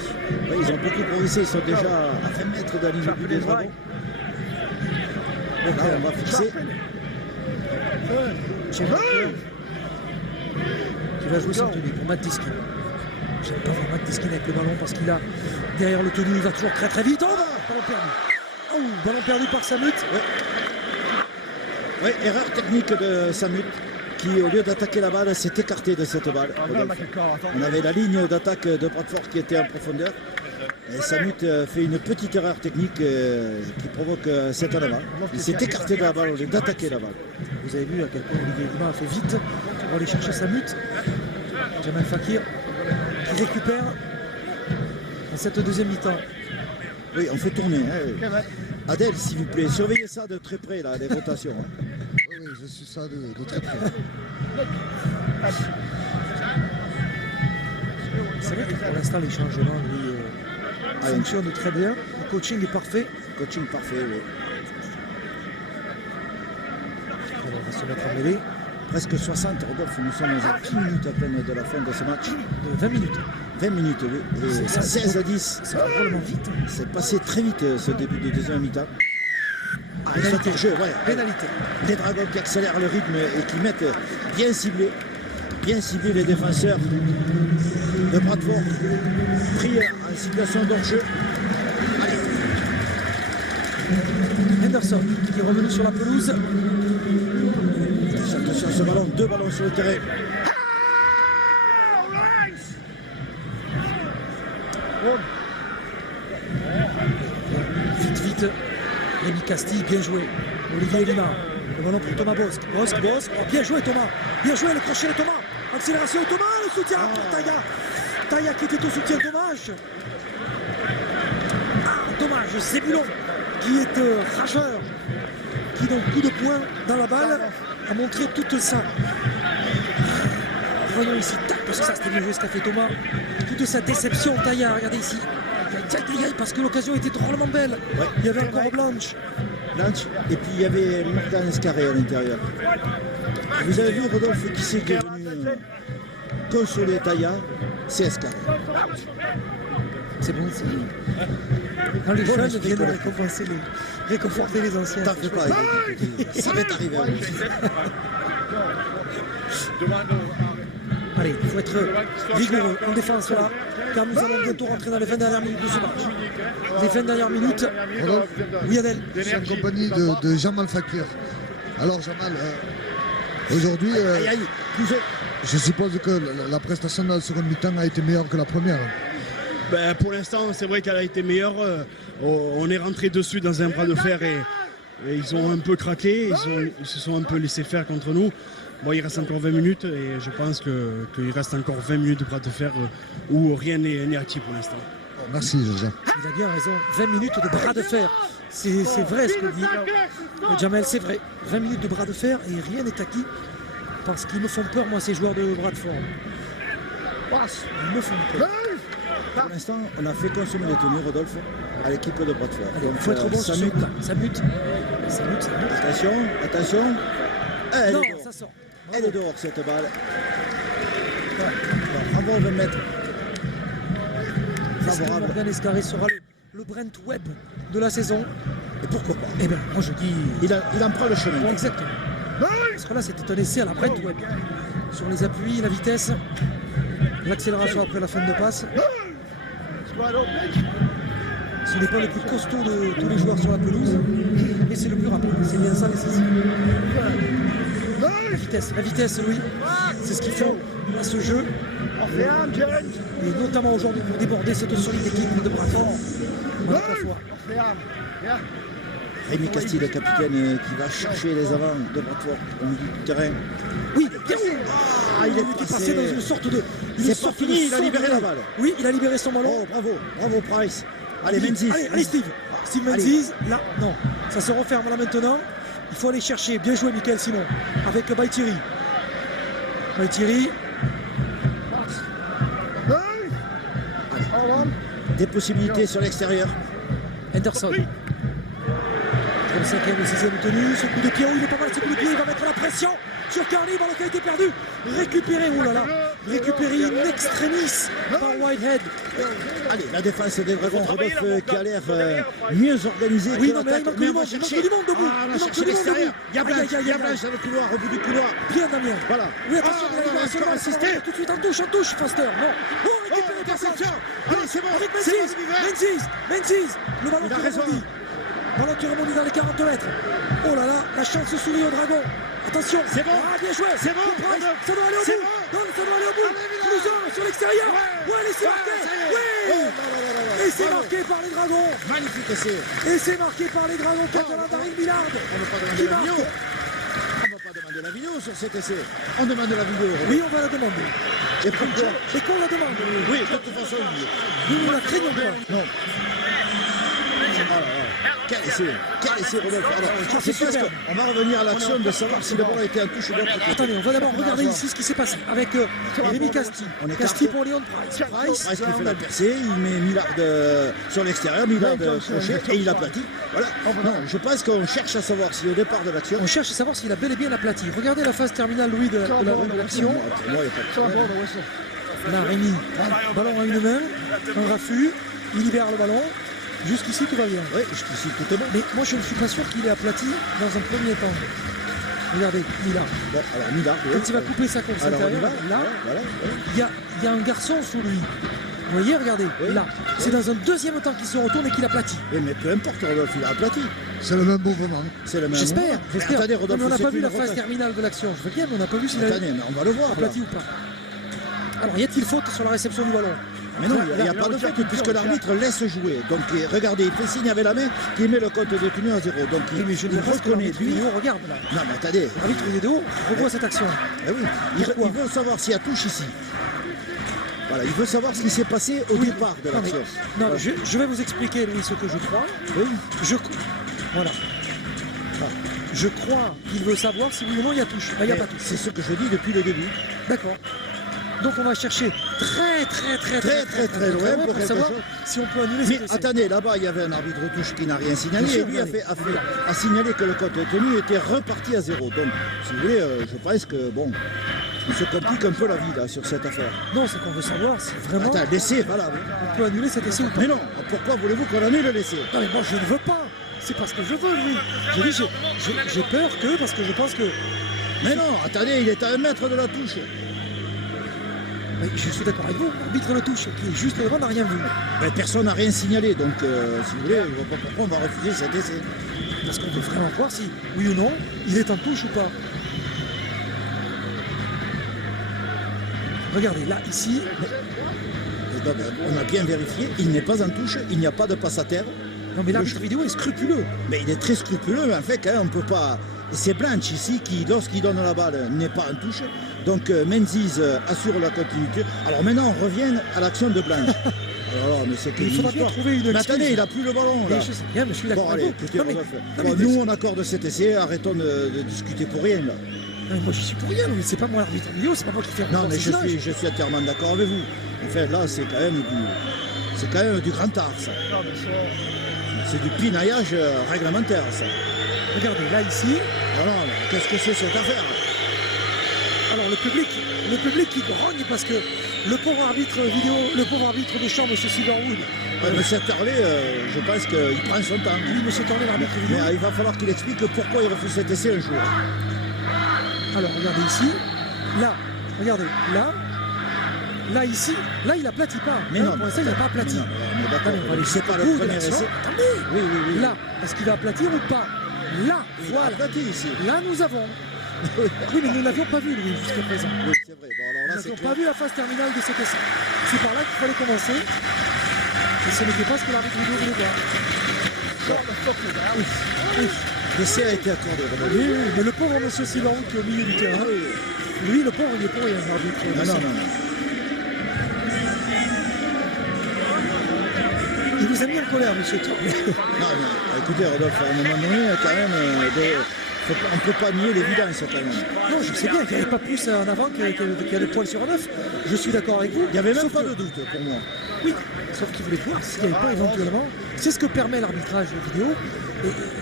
Oui, ils ont beaucoup progressé, ils sont déjà à 20 mètres de la ligne de but des Dragons. Donc là, on va fixer. Qui va jouer sans tenue pour Matt Diskin. J'aime pas voir Matt Diskin avec le ballon parce qu'il a derrière le tenue, il va toujours très très vite. Oh, ballon perdu. Oh, ballon perdu par Samut. Oui, erreur technique de Samut qui, au lieu d'attaquer la balle, s'est écarté de cette balle. On avait la ligne d'attaque de Bradford qui était en profondeur. Et Samut fait une petite erreur technique qui provoque cet enlèvement. Il s'est écarté de la balle au lieu d'attaquer la balle. Vous avez vu à quel point Olivier Lima a fait vite pour aller chercher Samut. Jamal Fakir qui récupère dans cette deuxième mi-temps. Oui, on fait tourner. Hein. Adèle, s'il vous plaît, surveillez ça de très près, là, les rotations. Hein. Oui, je suis ça de très près. C'est vrai que pour l'instant, les changements fonctionnent très bien. Le coaching est parfait. Coaching parfait, oui. Alors, on va se mettre en mêlée. Presque 60, Rodolphe, nous sommes à 10 minutes à peine de la fin de ce match. 20 minutes. 20 minutes, oui. Et 16 à 10. C'est vraiment vite. C'est passé très vite ce début de deuxième mi-temps. Pénalité. Jeu, ouais. Pénalité. Les Dragons qui accélèrent le rythme et qui mettent bien ciblés les défenseurs de Bradford. Pris en situation d'hors-jeu. Henderson qui est revenu sur la pelouse. Attention à ce ballon, 2 ballons sur le terrain. Vite. Rémi Castille, bien joué. Olivier Lima. Le ballon pour Thomas Bosque. Bosque. Oh, bien joué Thomas. Bien joué le crochet de Thomas. Accélération Thomas, le soutien pour Taya. Taya qui était au soutien, dommage. Dommage, Zébulon qui est rageur. Qui donc coup de poing dans la balle a montré toute sa. Voyons ici, tac, parce que ça c'était bien joué ce qu'a fait Thomas. Toute sa déception, Taya, regardez ici. Parce que l'occasion était drôlement belle. Ouais. Il y avait encore Blanche. Et puis il y avait Morgan Escarré à l'intérieur. Vous avez vu, Rodolphe, qui c'est qui est venu consoler Taya? C'est Escarré. C'est bon, c'est. Quand les jeunes viennent réconforter les anciens. T'arrives pas, ça va t'arriver. Allez, il faut être rigoureux en défense là, car nous allons bientôt rentrer dans les 20 dernières minutes de ce match. Les 20 dernières minutes. Oui, Adèle. Je suis en compagnie de Jamal Fakir. Alors, Jamal, aujourd'hui, je suppose que la prestation de la seconde mi-temps a été meilleure que la première. Ben, pour l'instant, c'est vrai qu'elle a été meilleure. On est rentré dessus dans un bras de fer et ils ont un peu craqué. Ils se sont un peu laissés faire contre nous. Bon, il reste encore 20 minutes et je pense qu'il reste encore 20 minutes de bras de fer où rien n'est acquis pour l'instant. Merci, Jean. Il a bien raison. 20 minutes de bras de fer. C'est vrai ce que dit Jamel, c'est vrai. 20 minutes de bras de fer et rien n'est acquis. Parce qu'ils me font peur, moi, ces joueurs de Bradford. Ils me font peur. Pour l'instant, on a fait consommer les tenues, Rodolphe, à l'équipe de Bradford. Allez, il faut être bon sur ce coup-là. Ça mute. Attention. Non, ça sort. Elle est dehors, cette balle. Bravo, 20 mètres. Favorable. Morgan Escarré sera le Brent Webb de la saison. Et pourquoi pas? Eh bien, moi je dis. Il en prend le chemin. Exactement. Parce que là, c'était un essai à la Brent Webb. Sur les appuis, la vitesse, l'accélération après la fin de passe. Ce n'est pas le plus costaud de tous les joueurs sur la pelouse, mais c'est le plus rapide. C'est bien ça nécessaire. La vitesse, Louis, c'est ce qu'il faut à ce jeu. Et notamment aujourd'hui pour déborder cette solide équipe de Bradford. Rémi Castille, le capitaine, qui va chercher les avants de Bradford au milieu du terrain. Oui, il est passé dans une sorte de. C'est pas fini, il a libéré la balle. Oui, il a libéré son ballon. Oh, bravo Price. Allez, Menzies. Allez, Steve. Steve Menzies, là, non. Ça se referme là maintenant. Il faut aller chercher. Bien joué, Michael Simon. Avec Baïtiri. Des possibilités sur l'extérieur. Henderson. Le 5e et 6e tenue. Ce coup de pied, il est pas mal. Ce coup de pied, il va mettre la pression. sur Carly, ballon qui a été perdu. Récupéré, oh là là, récupéré in extremis par Whitehead. Allez, la défense des Dragons, Rodolphe qui a l'air mieux organisée. Oui, que non, mais là, il l'attaque. manque du monde, il manque du monde debout. Ah, on a Il manque cherché du monde l'extérieur. debout. Il y a Blanche, Aïe, aïe, il y a aïe, Blanche dans le couloir, au bout du couloir. Bien, Damien. Voilà. Oui, attention, Ah, il a libération. encore assisté. Tout de suite en touche, Foster. Non. Oh, récupéré par Attention. Allez, c'est bon. avec C'est Menzies. bon, Menzies. Le ballon Il a qui raison. rebondit. Ballon qui rebondit dans les 40 mètres. Oh là là, la chance se sourit au Dragon. Attention. C'est bon. Ah, bien joué. C'est bon. Price, ça doit aller au C'est bout. bon. Non, ça doit aller au bout. Allez, Villa. Clouseau sur l'extérieur. Ouais, laissez marquer. ça y est. Oui. Oh, là, là, là, là. Et c'est Bravo. marqué par les Dragons. Magnifique essai. Et c'est marqué par les Dragons catalans d'Aric Villard. On ne va pas demander Qui la vidéo. marque. On ne va pas demander la vidéo sur cet essai. On demande la vidéo. Oui, on va la demander. Et pourquoi? Et qu'on la demande. Oui, de toute façon, oui. Nous ne la craignons pas. Non. Ah là là. Quel essai, Rodolphe. Alors, c'est c'est super. on va revenir à l'action de savoir si le ballon a été en touche ou non. Attendez, on va d'abord regarder ici ce qui s'est passé avec Rémi Casti. On écarte. Casti pour Léon Price. Price qui fait la percée, il met Millard sur l'extérieur, Millard crochet et il aplatit. Voilà. Non, je pense qu'on cherche à savoir si au départ de l'action. On cherche à savoir s'il a bel et bien aplati. Regardez la phase terminale, Louis, de l'action. Pour moi, il n'y a pas de problème. Là, Rémi, ballon à une main, un raffut, il libère le ballon. Jusqu'ici, tout va bien. Oui, jusqu'ici, tout est bon. Mais moi, je ne suis pas sûr qu'il ait aplati dans un premier temps. Regardez, Millard. Bon, alors Millard. Quand il va couper sa course Alors, on y intérieure, va. là, Voilà. il y a un garçon sous lui. Vous voyez, regardez, Oui. là. C'est dans un deuxième temps qu'il se retourne et qu'il aplatit. Oui, mais peu importe, Rodolphe, il a aplati. C'est le même mouvement. C'est le même. J'espère, mouvement. j'espère. Attendez, Non, Rodolphe, mais on n'a c'est pas vu une la phase rotation. terminale de l'action. Je veux bien, mais on n'a pas vu s'il a Attendez, mais on va le voir. aplati là. ou pas. Alors, y a-t-il faute sur la réception du ballon? Mais non, il n'y a pas de faute puisque l'arbitre laisse jouer. Donc regardez, il fait signe avec la main qui met le compte détenu à 0. Donc Oui, mais je ne il vois pas ce que reconnaît l'arbitre lui. vidéo regarde là. Non mais attendez, L'arbitre vidéo revoit cette action. eh oui, il Pourquoi veut savoir s'il y a touche ici. Voilà, il veut savoir ce qui s'est passé au départ de Non, mais- l'action. non, Voilà. je vais vous expliquer, Louis, ce que je crois. Oui, Voilà. Je crois qu'il veut savoir si oui ou non il y a touche. Là, il n'y a mais pas touche. c'est ce que je dis depuis le début. D'accord. Donc on va chercher très loin pour pour quelque savoir chose. si on peut annuler Mais cet essai. attendez, là-bas il y avait un arbitre de touche qui n'a rien signalé Bien sûr, et lui regardez. a signalé que le compte détenu était reparti à 0. Donc si vous voulez, je pense que bon, il se complique un peu la vie là sur cette affaire. Non, c'est qu'on veut savoir si vraiment Attends, l'essai, voilà. oui. on peut annuler cet essai ou pas. Mais non, pourquoi voulez-vous qu'on annule l'essai? Non mais moi je ne veux pas. C'est parce que je veux, Louis. J'ai dit, j'ai peur que, parce que je pense que... Mais non, attendez, il est à 1 mètre de la touche. Mais je suis d'accord avec vous, l'arbitre de touche qui est juste devant n'a rien vu. Mais personne n'a rien signalé, donc si vous voulez, je vois pas pourquoi on va refuser cet essai. Parce qu'on veut vraiment voir si, oui ou non, il est en touche ou pas. Regardez, là, ici, Et donc, on a bien vérifié, il n'est pas en touche, il n'y a pas de passe à terre. non mais l'arbitre vidéo est scrupuleux. Mais il est très scrupuleux, mais en fait, quand même, on ne peut pas. C'est Blanche ici qui, lorsqu'il donne la balle, n'est pas en touche. Donc Menzies assure la continuité. Alors maintenant, on revient à l'action de Blanche. Alors là, mais c'est Il faudra bien trouver une Mais attendez, excuse. il n'a plus le ballon là. Mais je sais bien, mais je suis d'accord Bon, avec allez, vous. écoutez, Non, mais- Rodolphe. non, Bon, mais- nous, on accorde cet essai, arrêtons de discuter pour rien là. non, mais moi je suis pour rien, mais c'est pas moi l'arbitre vidéo, c'est pas moi qui fais Non, mais ce signage. je suis entièrement d'accord avec vous. Enfin, là, c'est quand même du grand art, ça. C'est du pinaillage réglementaire, ça. Regardez, là, ici, Alors, qu'est-ce que c'est cette affaire? alors le public qui grogne parce que le pauvre arbitre vidéo, le pauvre arbitre de champ, M. Silverwood, Ouais, mais cet Harley, je pense qu'il prend son temps. oui, M. Tornet, l'arbitre Mais vidéo. il va falloir qu'il explique pourquoi il refuse cet essai un jour. Alors, regardez ici, là, regardez, là, ici, là, il aplatit pas. Mais Là, non, pour l'instant, il n'a pas aplati. Non, mais d'accord, Attendez, on va aller c'est pas le jusqu'au bout de premier l'action. essai. Attendez, Oui. là, est-ce qu'il va aplatir ou pas? Là, Il a voilà. aplati ici. Là, nous avons. Oui, mais nous n'avions pas vu, Louis, jusqu'à présent. Oui, c'est vrai. Bon, alors Nous là, n'avions c'est pas clair. vu la phase terminale de cet essai. C'est par là qu'il fallait commencer. Et ce n'était pas ce que l'arbitre vidéo voulait voir. L'essai a été accordé. Rodolphe. Oui, mais le pauvre monsieur Silverwood qui est au milieu du terrain, lui, le pauvre, il est pour rien, l'arbitre. Non. Il vous a mis en colère, monsieur Tornet. Non, mais écoutez, Rodolphe, à un moment donné, quand même, on ne peut pas nier l'évidence, quand même. Non, je sais bien qu'il n'y avait pas plus en avant qu'il y a des poils sur un œuf. Je suis d'accord avec vous. Il n'y avait même Sauf pas que- de doute pour moi. Oui, sauf qu'il voulait voir s'il n'y avait pas éventuellement. C'est ce que permet l'arbitrage vidéo,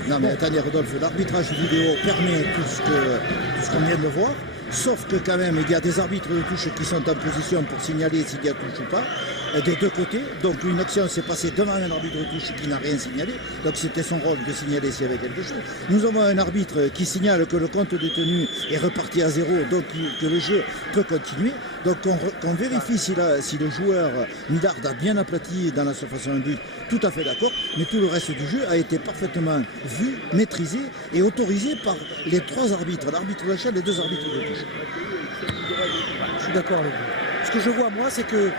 Non mais attendez Rodolphe, l'arbitrage vidéo permet tout ce qu'on vient de voir, sauf que quand même il y a des arbitres de touche qui sont en position pour signaler s'il y a touche ou pas, des deux côtés. Donc une action s'est passée devant un arbitre de touche qui n'a rien signalé, donc c'était son rôle de signaler s'il y avait quelque chose. Nous avons un arbitre qui signale que le compte détenu est reparti à 0, donc que le jeu peut continuer. Donc on vérifie si le joueur Millard a bien aplati dans la surface d'un but, tout à fait d'accord, mais tout le reste du jeu a été parfaitement vu, maîtrisé et autorisé par les trois arbitres, l'arbitre de la chaîne et les deux arbitres de touche. Je suis d'accord avec vous. Ce que je vois moi, c'est que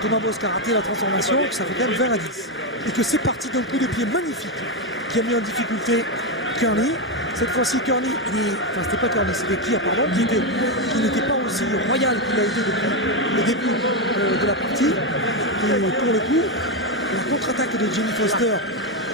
Thomas Bosc a raté la transformation, que ça fait quand même 20 à 10. Et que c'est parti d'un coup de pied magnifique qui a mis en difficulté Kearney. Cette fois-ci, Kearney, c'était pas Kearney, c'était Kier, pardon, qui n'était pas aussi royal qu'il a été depuis le début de la partie. Et pour le coup, la contre-attaque de Jenny Foster,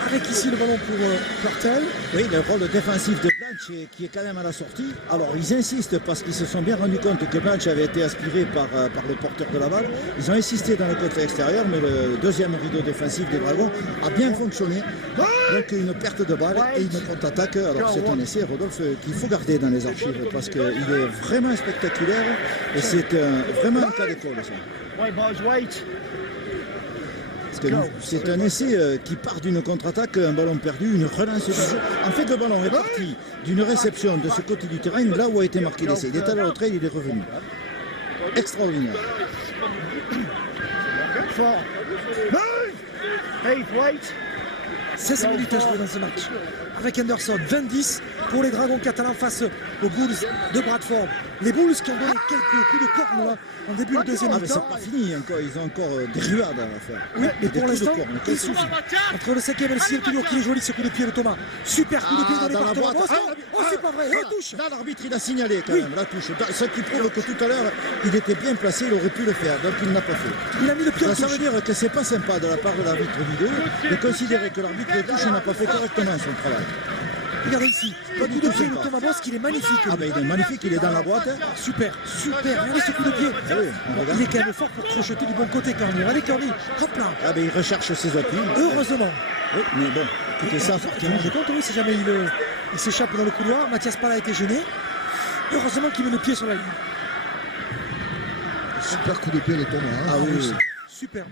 avec ici le ballon pour Bartel. Oui, le rôle défensif de Blanche qui est quand même à la sortie. Alors ils insistent parce qu'ils se sont bien rendus compte que Blanche avait été aspiré par le porteur de la balle. Ils ont insisté dans le côté extérieur, mais le deuxième rideau défensif des Dragons a bien fonctionné. Donc une perte de balle et une contre-attaque. Alors c'est un essai, Rodolphe, qu'il faut garder dans les archives parce qu'il est vraiment spectaculaire et c'est vraiment un cas d'école. C'est un essai qui part d'une contre-attaque, un ballon perdu, une relance du jeu. En fait, le ballon est parti d'une réception de ce côté du terrain, là où a été marqué l'essai. Il est allé au retrait, il est revenu. Extraordinaire. 16 minutes à jouer dans ce match. Avec Henderson, 20-10 pour les Dragons catalans face aux Bulls de Bradford. Les Bulls qui ont donné quelques coups de corne là, en début de deuxième mais c'est mi-temps. pas fini encore, ils ont encore des ruades à faire. Oui, mais Des pour coups de l'instant, corne. il suffit. Entre le 5e et le 6e, toujours qu'il est joli ce coup de pied de Thomas. Super coup de pied donné dans par la Thomas boîte. Bosc. Oh, c'est pas vrai, la touche. Là, l'arbitre, il a signalé quand même la touche. Ce qui prouve que tout à l'heure, il était bien placé, il aurait pu le faire, donc il ne l'a pas fait. Il a mis le pied en Ça touche. veut dire que c'est pas sympa de la part de l'arbitre vidéo de considérer que l'arbitre de touche n'a pas fait correctement son travail. Regardez ici, le coup de pied de Thomas Bosc, il est magnifique. Ah ben il est magnifique, il est dans la boîte. Super, super, regardez ce coup de pied. Ah oui, on regarde. Il est quand même fort pour crocheter du bon côté, Kearney. Allez, Kearney, hop là. Ah ben il recherche ses appuis. Heureusement. Oui, mais bon, écoutez ça, Tu te rends compte, oui, si jamais il s'échappe dans le couloir, Mathias Pala a été gêné. Heureusement qu'il met le pied sur la ligne. Super coup de pied de Thomas. Hein. Ah oui, Superbe.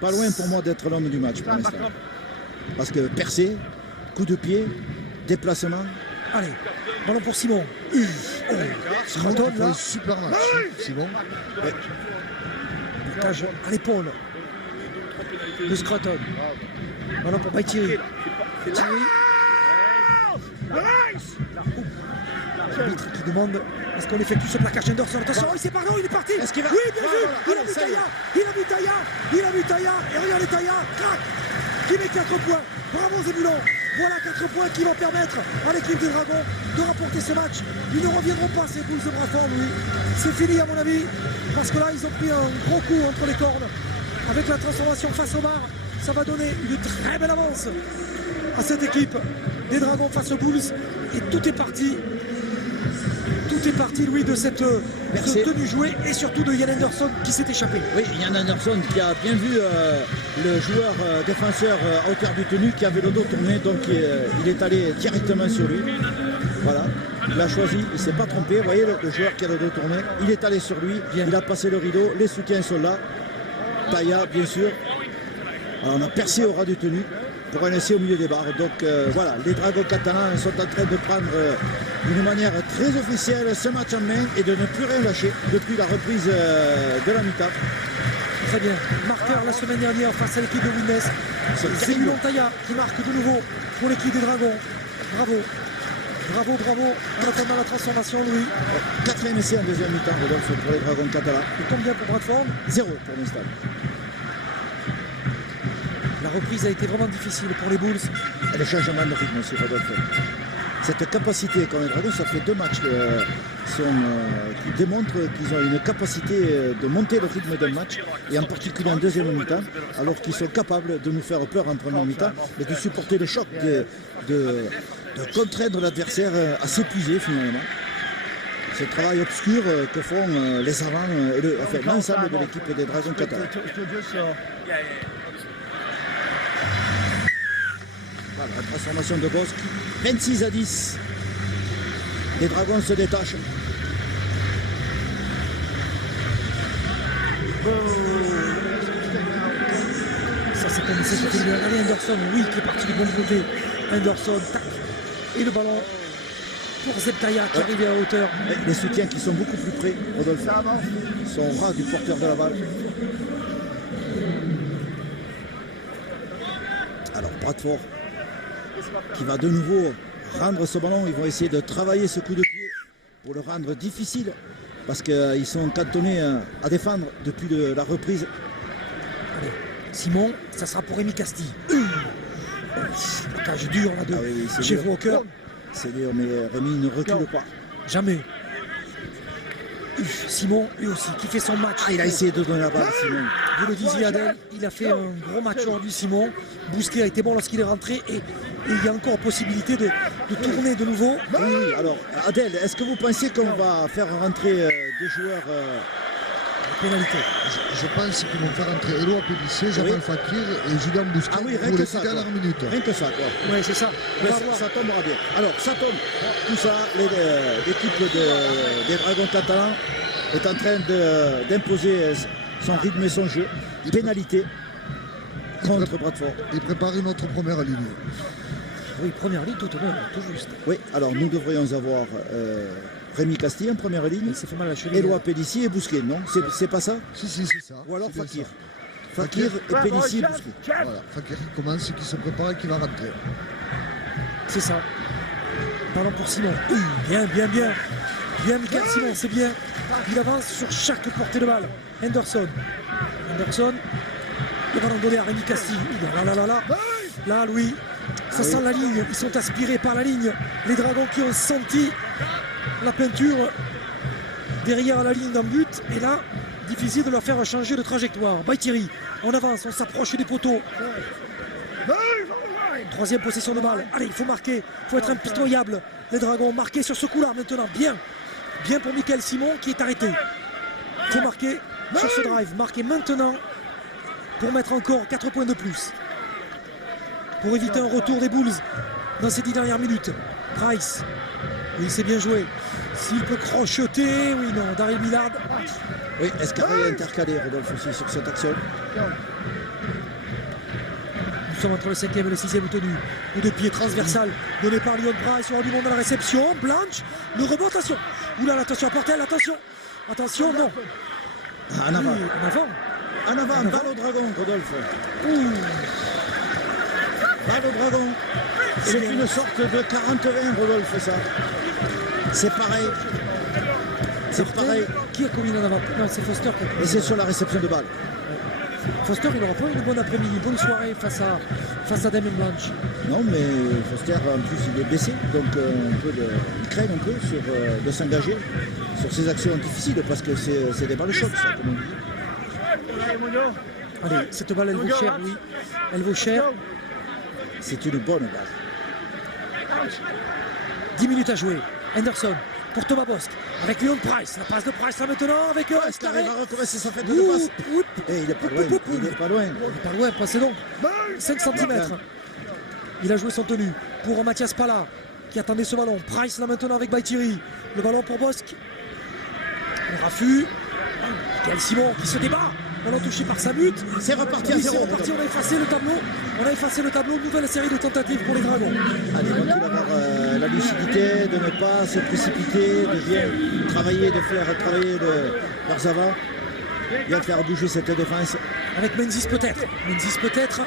pas loin pour moi d'être l'homme du match pour l'instant. Parce que percé, coup de pied, déplacement. Allez, ballon pour Simon. Simon qui Scranton fait un là, super match. Simon. cage à l'épaule de Scranton. Ballon pour Thierry. Thierry. L'arbitre qui demande est-ce qu'on effectue ce plaquage Henderson. Attention, il s'est parlé, il est parti. Est-ce qu'il va... Oui, bien vu. Voilà, Il a vu ça y est. Taïa. Il a vu Taïa. Et regardez Taïa. Crac. Qui met 4 points. Bravo Zébulon. Voilà 4 points qui vont permettre à l'équipe des Dragons de remporter ce match. Ils ne reviendront pas ces Bulls de Bradford, oui. C'est fini à mon avis. Parce que là, ils ont pris un gros coup entre les cordes. Avec la transformation face au bar, ça va donner une très belle avance à cette équipe des Dragons face aux Bulls. Et tout est parti. Tout est parti, Louis, de cette tenue jouée et surtout de Yann Henderson qui s'est échappé. Oui, Yann Anderson qui a bien vu le joueur défenseur à hauteur du tenue qui avait le dos tourné, donc il est allé directement sur lui. Voilà, il a choisi, il ne s'est pas trompé. Vous voyez le joueur qui a le dos tourné, il est allé sur lui, il a passé le rideau, les soutiens sont là. Taïa, bien sûr. Alors, on a percé au ras du tenue pour un essai au milieu des barres. Donc voilà, les Dragons catalans sont en train de prendre d'une manière très officielle ce match en main et de ne plus rien lâcher depuis la reprise de la mi-temps. Très bien. Marqueur la semaine dernière face à l'équipe de Winnes. C'est Milon Taïa qui marque de nouveau pour l'équipe des Dragons. Bravo. Bravo, bravo. En attendant la transformation, Louis. Quatrième essai en deuxième mi-temps, Rodolphe, pour les Dragons catalans. Et combien pour Bradford? 0 pour l'instant. La reprise a été vraiment difficile pour les Bulls. Et le changement de rythme aussi, Rodolphe. Cette capacité qu'ont les Dragons, ça fait 2 matchs qui démontrent qu'ils ont une capacité de monter le rythme d'un match, et en particulier en deuxième mi-temps, alors qu'ils sont capables de nous faire peur en première mi-temps, mais de supporter le choc, de contraindre l'adversaire à s'épuiser finalement. Ce travail obscur que font les avants et l'ensemble de l'équipe des Dragons catalans. Voilà, la transformation de Bosque. 26-10. Les Dragons se détachent. Ça c'est comme ça, c'était bien. Allez, Henderson, oui, qui est parti du bon côté. Henderson, tac. Et le ballon pour Zebtaïa qui arrive à hauteur. Les soutiens qui sont beaucoup plus près, Rodolphe, sont ras du porteur de la balle. Alors Bradford qui va de nouveau rendre ce ballon. Ils vont essayer de travailler ce coup de pied pour le rendre difficile parce qu'ils sont cantonnés à défendre depuis la reprise. Allez, Simon, ça sera pour Rémi Castille. Cage dur là de chez Walker. C'est dur, mais Rémi ne recule pas. Jamais. Simon, lui aussi, qui fait son match. Il a essayé de donner la balle, Simon. Vous le disiez, Adèle, il a fait un gros match aujourd'hui, Simon. Bousquet a été bon lorsqu'il est rentré et il y a encore possibilité de tourner de nouveau. Oui, alors, Adèle, est-ce que vous pensez qu'on va faire rentrer des joueurs pénalité? Je pense qu'ils vont faire entrer Eloi Pélissier, Jamal Fakir et Julien Bousquet Ah oui, rien pour que les ça. 10 dernières minutes. Rien que ça, quoi. Oui, c'est ça. On Mais va voir. ça tombera bien. Alors, ça tombe. Tout ça, l'équipe des Dragons catalans est en train d'imposer son rythme et son jeu. Pénalité contre Bradford. Et préparer notre première ligne. Oui, première ligne, tout honneur, tout juste. Oui, alors nous devrions avoir Rémi Castille en première ligne, Il s'est fait mal à la cheville. Éloi Pélissier et Bousquet, non? C'est pas ça? Si, c'est ça. Ou alors C'est bien Fakir. ça. Fakir et Pélissier et Bousquet. Voilà, Fakir qui commence, qui se prépare et qui va rentrer. C'est ça. Ballon pour Simon. Bien, bien, bien. Bien, Michael Simon, c'est bien. Il avance sur chaque portée de balle. Henderson. Le ballon donné à Rémi Castille. Là, Louis. Ça sent la ligne. Ils sont aspirés par la ligne. Les Dragons qui ont senti la peinture derrière la ligne d'un but. Et là, difficile de leur faire changer de trajectoire. Baïtiri, on avance, on s'approche des poteaux. Troisième possession de balle. Allez, il faut marquer. Il faut être impitoyable. Les Dragons marqués sur ce coup-là maintenant. Bien. Bien pour Michael Simon qui est arrêté. Il faut marquer sur ce drive. Marquer maintenant pour mettre encore 4 points de plus. Pour éviter un retour des Bulls dans ces 10 dernières minutes. Price. Oui, c'est bien joué. S'il peut crocheter, oui, non. Daryl Millard. Oui, Escarré est intercalé, Rodolphe aussi, sur cette action. Nous sommes entre le 5e et le 6e tenu. Coup de pied transversal donné par Lyon Price. Il y aura du monde à la réception. Blanche. Le rebond, attention. Oula, attention à Portel, attention. Attention, non. En avant. Oui, en avant. En avant, balle au dragon, Rodolphe. Balle au dragon. C'est une sorte de 40-20, Rodolphe, ça. C'est pareil. C'est pareil. Qui a commis en avant? Non, c'est Foster qui a commis. Et c'est sur la réception de balle. Foster, il n'aura pas une bonne après-midi, une bonne soirée face à Damien Blanche. Non, mais Foster, en plus, il est blessé. Donc, il craint un peu de s'engager sur ces actions difficiles parce que c'est des balles choc, ça, comme on dit. Allez, cette balle, elle vaut cher, oui. Elle vaut cher. C'est une bonne balle. 10 minutes à jouer. Henderson pour Thomas Bosque avec Léon Price. La passe de Price là maintenant avec Escarré va recommencer sa fête de passe. Et il n'est pas loin. Il n'est pas loin. On n'est pas loin, passez donc. 5 cm. Il a joué son tenue pour Mathias Pala qui attendait ce ballon. Price là maintenant avec Baïtiri. Le ballon pour Bosque. Le raffut. Quel Simon qui se débat. Ballon touché par sa butte. C'est reparti à Oui, c'est 0. reparti, on a effacé le tableau. On a effacé le tableau. Nouvelle série de tentatives pour les Dragons. Allez, va-t-il avoir la lucidité de ne pas se précipiter, de bien travailler, de faire travailler leurs avants, bien faire bouger cette défense. Avec Menzies peut-être. Menzies peut-être.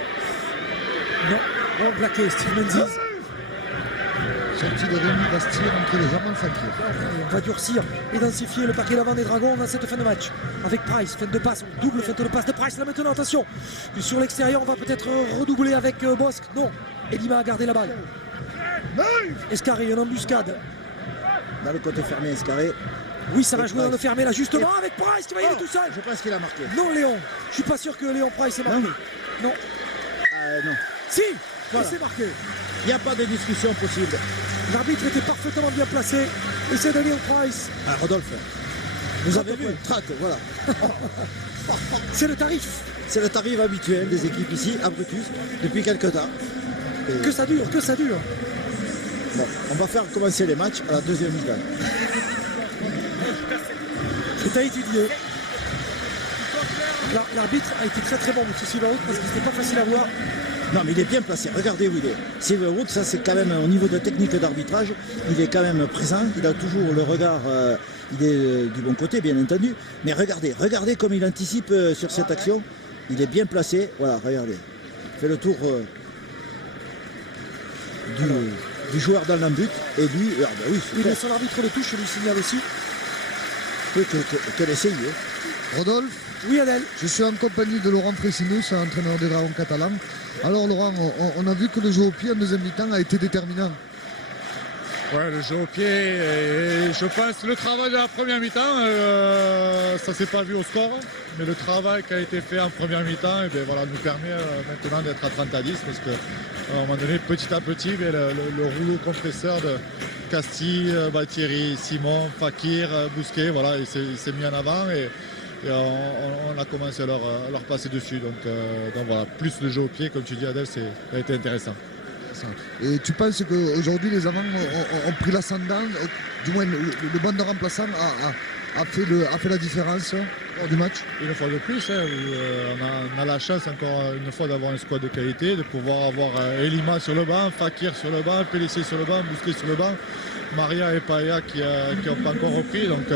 Non. Bon, plaqué, Steve Menzies. Sortie de Rémi Bastille, entrée de Jamal Fakir. On va durcir et densifier le paquet d'avant des Dragons dans cette fin de match. Avec Price, fin de passe, double fin de passe de Price. Là maintenant, attention. Sur l'extérieur, on va peut-être redoubler avec Bosque. Non. Elima a gardé la balle. Escarré, une embuscade. Dans le côté fermé, Escarré. Oui, ça va jouer dans le fermé là, justement, avec Price qui va y aller tout seul. Je pense qu'il a marqué. Non, Léon. Je suis pas sûr que Léon Price ait marqué. Non. Non. Si, Voilà. c'est marqué. Il n'y a pas de discussion possible. L'arbitre était parfaitement bien placé. Et c'est de Léon Price. Ah, Rodolphe, vous avez vu, 30, voilà. C'est le tarif. C'est le tarif habituel des équipes ici, à Brutus, depuis quelques temps. Et Que ça dure, que ça dure. bon, on va faire commencer les matchs à la deuxième mi-temps. C'est à étudier. L'arbitre a été très très bon, M. Silverwood, parce que c'était pas facile à voir. Non, mais il est bien placé. Regardez où il est. Silverwood, ça c'est quand même au niveau de technique d'arbitrage, il est quand même présent. Il a toujours le regard, il est du bon côté, bien entendu. Mais regardez comme il anticipe sur cette action. Il est bien placé. Voilà, regardez. Il fait le tour du joueur dans l'embut. Et lui, ah ben oui, Il est sur l'arbitre de touche, je lui signale aussi. Quel essai, Rodolphe, Oui, Adèle. je suis en compagnie de Laurent Fressinus, entraîneur des Dragons catalans. Alors Laurent, on a vu que le jeu au pied en deuxième mi-temps a été déterminant. Ouais, le jeu au pied, et je pense le travail de la première mi-temps, ça s'est pas vu au score, mais le travail qui a été fait en première mi-temps voilà, nous permet maintenant d'être à 30-10 parce qu'à un moment donné, petit à petit, le rouleau compresseur de Castille, Baltieri, Simon, Fakir, Bousquet, voilà, il s'est mis en avant et on a commencé à leur passer dessus. Donc voilà, plus le jeu au pied, comme tu dis Adèle, ça a été intéressant. Et tu penses qu'aujourd'hui les amants ont pris l'ascendant, du moins le banc de remplaçant a fait la différence lors du match? Une fois de plus, on a la chance encore une fois d'avoir un squad de qualité, de pouvoir avoir Elima sur le banc, Fakir sur le banc, Pellissier sur le banc, Bousquet sur le banc, Maria et Paella qui n'ont pas encore repris. Donc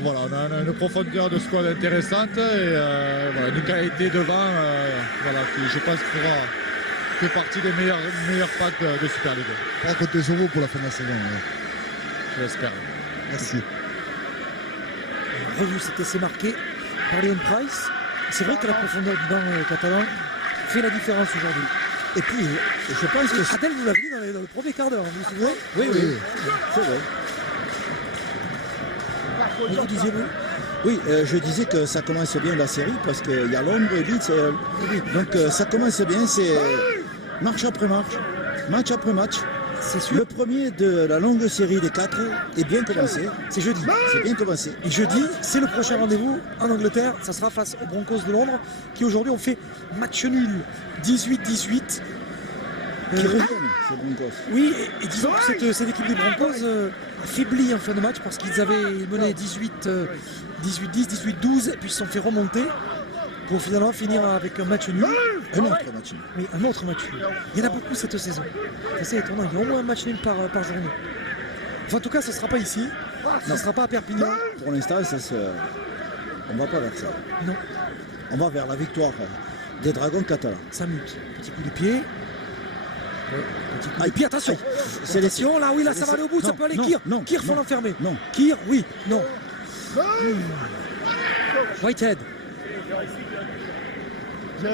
voilà, on a une profondeur de squad intéressante et voilà, une qualité devant voilà, qui je pense fait partie des meilleurs packs de Super League. On va compter sur vous pour la fin de la saison. Ouais. Je l'espère. Merci. On a revu cet essai marqué par Leon Price. C'est vrai que la profondeur du banc catalan fait la différence aujourd'hui. Et puis, je pense que Adèle, vous l'avez dit dans le premier quart d'heure, vous vous souvenez? oui, c'est vrai. Mais vous disiez, vous? Oui, je disais que ça commence bien la série parce qu'il y a Londres et Leeds. Donc ça commence bien, c'est match après match. C'est sûr. Le premier de la longue série des 4 est bien commencé. C'est jeudi. C'est bien commencé. Et jeudi, c'est le prochain rendez-vous en Angleterre. Ça sera face aux Broncos de Londres, qui aujourd'hui ont fait match nul 18-18. Qui reviennent, ces Broncos. Oui, et disons que cette équipe des Broncos affaiblit en fin de match parce qu'ils avaient mené 18-10, 18-12, et puis ils se sont fait remonter pour finalement finir avec un match nul. Un autre match. Oui, un autre match nul. Il y en a beaucoup cette saison. C'est étonnant, il y a au moins un match nul par journée. Enfin, en tout cas, ce ne sera pas ici. Ce ne sera pas à Perpignan. Pour l'instant, on ne va pas vers ça. Non, On va vers la victoire des Dragons catalans. ça mute. Petit coup de pied. Ouais, petit coup de Aïe. pied, attention. Aïe. C'est Attention, là, oui, là, ça va aller au bout, ça Non, peut aller. non, Kir, non, Kir, faut non, l'enfermer. non. Kir, oui, non. Whitehead. Ok.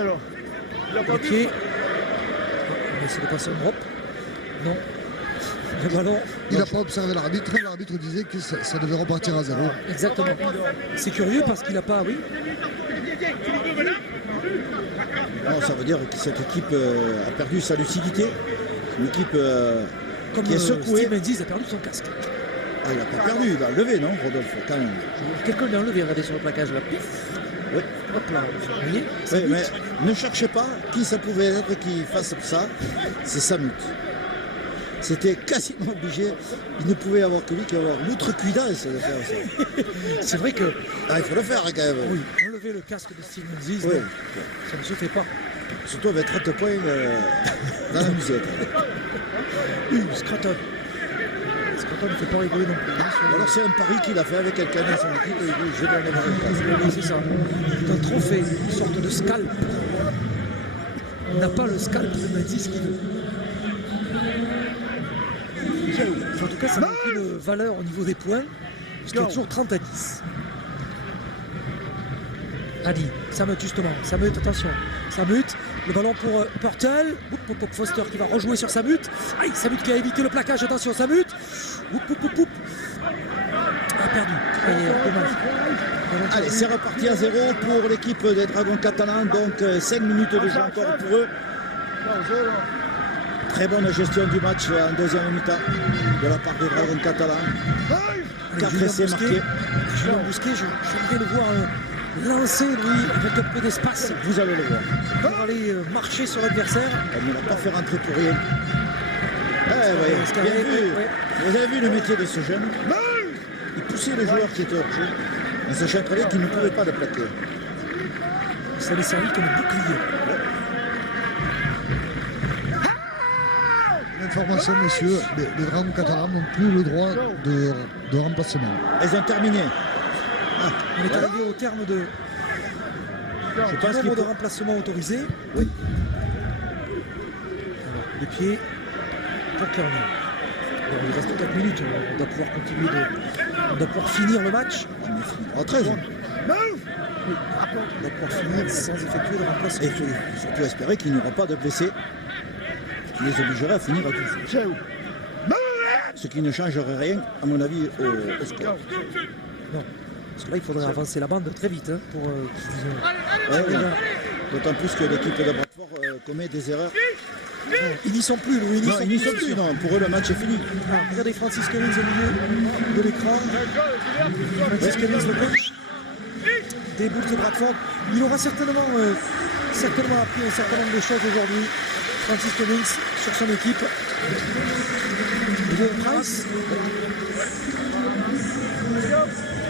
On va essayer de passer au drop. Non. Le ballon. Il n'a pas observé l'arbitre. L'arbitre disait que ça devait repartir à 0. Exactement. C'est curieux parce qu'il n'a pas. Oui. Non, ça veut dire que cette équipe a perdu sa lucidité. Une équipe Comme qui est secouée. Steve Menzies a perdu son casque. Ah, il n'a pas perdu, il va lever, non, Rodolphe, quand même. Quelqu'un l'a enlevé, regardez sur le plaquage là. Pif. Oui. Hop là. Vous voyez ça Oui, bute. mais ne cherchez pas qui ça pouvait être qui fasse ça. C'est Samut. C'était quasiment obligé. Il ne pouvait y avoir que lui qui avoir l'outrecuidance de faire ça. C'est vrai que. Ah, il faut le faire quand même. Oui, enlever le casque de Steve Menzies, Oui. non, ça ne se fait pas. Surtout avec 30 points dans la musette. Scraton. Scraton ne fait pas rigoler non plus. Ou alors c'est un pari qu'il a fait avec quelqu'un dans son équipe et il dit je vais enlever une place. Oui, c'est ça. C'est un trophée, une sorte de scalp. On n'a pas le scalp de Menzies qu'il veut. En tout cas, ça n'a aucune valeur au niveau des points, puisqu'il y a toujours 30-10. Adi, Samut justement, Samut, attention, Samut, le ballon pour Purtle, Foster qui va rejouer sur Samut, aïe, Samut qui a évité le plaquage, attention Samut, a perdu, dommage. Allez, c'est reparti à 0 pour l'équipe des Dragons catalans, donc 5 minutes de jeu encore pour eux. Très bonne gestion du match en deuxième mi-temps de la part des Dragons catalans. 4 essais marqués. Julien Bousquet, j'aimerais le voir lancer, Louis, avec un peu d'espace Vous allez le voir. pour aller marcher sur l'adversaire. Elle ne l'a pas fait rentrer pour rien. Ouais, Escarré, bien vu. ouais. Vous avez vu le métier de ce jeune? Il poussait le joueur qui était hors jeu, en sachant très bien qu'il ne pouvait pas le plaquer. Ça lui servi comme bouclier. Information, messieurs, les Dragons catalans n'ont plus le droit de remplacement. Elles ont terminé. On est arrivé au terme de Je pense nombre qu'il de faut... remplacements autorisés. Oui. Alors, les pieds pour Kearney. Alors, il reste 4 minutes. On doit pouvoir continuer on doit pouvoir finir le match. En 13. Oui. On doit pouvoir finir sans effectuer de remplacement. Et il faut surtout espérer qu'il n'y aura pas de blessés, ce qui les obligerait à finir à 12. Ce qui ne changerait rien, à mon avis, au score. Non. Parce que là, il faudrait avancer la bande très vite pour qu'ils Ouais, ouais. D'autant plus que l'équipe de Bradford commet des erreurs. Ils n'y sont plus, Louis. Non, ils n'y sont plus. Non. Pour eux, le match est fini. Ah, regardez Francis Cummings au milieu de l'écran. Francis Cummings, le coach des Bulls de Bradford. Il aura certainement appris un certain nombre de choses aujourd'hui. Francis Cummings sur son équipe. De Price.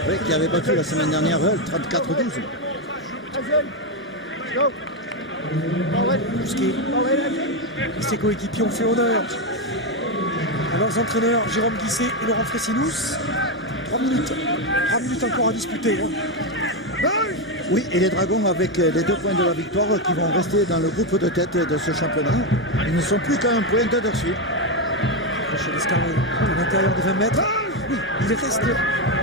Oui, qui avait battu la semaine dernière 34-12. Bousquet et ses coéquipiers ont fait honneur à leurs entraîneurs Jérôme Guisset et Laurent Fressinous. 3 minutes encore à disputer. Oui, et les Dragons avec les 2 points de la victoire qui vont rester dans le groupe de tête de ce championnat. Ils ne sont plus qu'à un point d'Huddersfield. Chez l'Escarré, à l'intérieur des 20 mètres. Oui,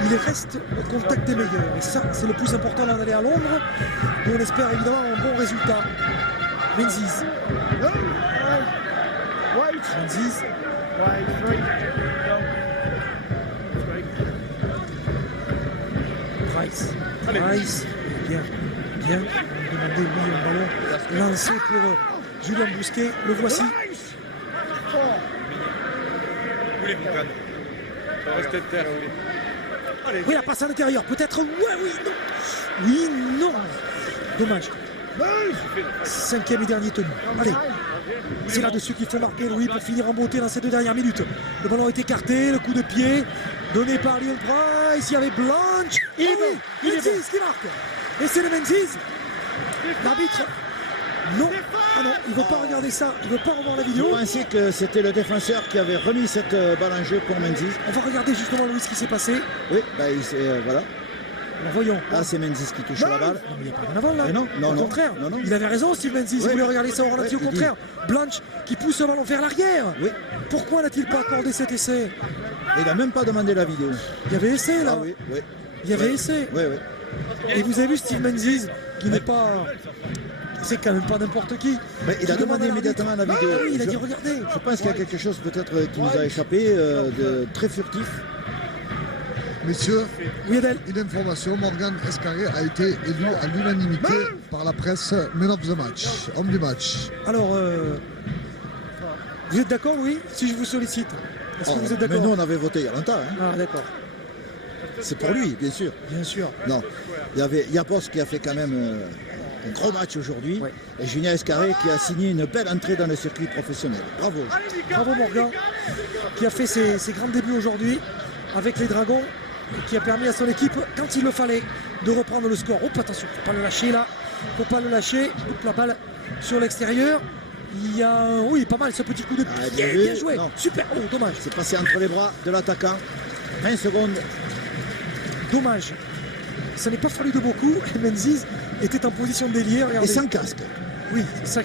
il reste au contact des meilleurs. Et ça, c'est le plus important d'en aller à Londres. Et on espère évidemment un bon résultat. Menzies. Menzies. Price. Price. Bien. Bien. On demandait oui un ballon lancé pour Julien Bousquet. Le voici. Restez de terre, oui. Oui, la passe à l'intérieur. Peut-être. Ouais, oui, non. Oui, non. Dommage. 5e et dernier tenu. Allez. C'est là-dessus qu'il faut marquer, Louis, pour finir en beauté dans ces 2 dernières minutes. Le ballon est écarté, le coup de pied donné par Leon Price. Il y avait Blanche. Et oui, Menzies qui marque. Et c'est le Menzies. L'arbitre. Non. Ah non, il ne veut pas regarder ça. Il ne veut pas revoir la vidéo. Je pensais que c'était le défenseur qui avait remis cette balle en jeu pour Menzies. On va regarder justement, Louis, ce qui s'est passé. Oui, bah, voilà. Alors voyons. Ah, c'est Menzies qui touche la balle. Non, mais il n'y a pas rien à voir là. Mais non, au contraire. Non. Il avait raison, Steve Menzies. Il voulait regarder ça au ralenti. Au contraire. Blanche qui pousse le ballon vers l'arrière. Oui. Pourquoi n'a-t-il pas accordé cet essai? Il n'a même pas demandé la vidéo. Il y avait essai là. Ah oui. Il y avait essai. Oui. Et vous avez vu Steve Menzies qui n'est pas. C'est quand même pas n'importe qui. Mais il a Qui demandé demande à immédiatement la l'arbitre. vidéo. Ah oui, il a dit regardez. Je pense qu'il y a quelque chose peut-être qui nous a échappé, de très furtif. Messieurs, Oui, Adèle. une information, Morgan Escarré a été élu à l'unanimité par la presse Man of the Match, homme du match. Alors, vous êtes d'accord, oui, si je vous sollicite? Est-ce que vous êtes Mais d'accord? nous, on avait voté il y a longtemps. Hein. Ah, d'accord. C'est pour lui, bien sûr. Bien sûr. Non, il y avait Yapos qui a fait quand même un gros match aujourd'hui. Ouais. Et Julien Escarré qui a signé une belle entrée dans le circuit professionnel. Bravo. Bravo Morgan, qui a fait ses grands débuts aujourd'hui avec les Dragons et qui a permis à son équipe, quand il le fallait, de reprendre le score. Oh, attention, faut pas le lâcher là. Faut pas le lâcher. Coupe la balle sur l'extérieur. Il y a oui, pas mal ce petit coup de Ah, pied. bien vu. Bien joué. Non. Super. Oh, dommage. C'est passé entre les bras de l'attaquant. 20 secondes. Dommage. Ça n'est pas fallu de beaucoup. Menzies était en position d'ailier. Et Regardez. sans casque. Oui, c'est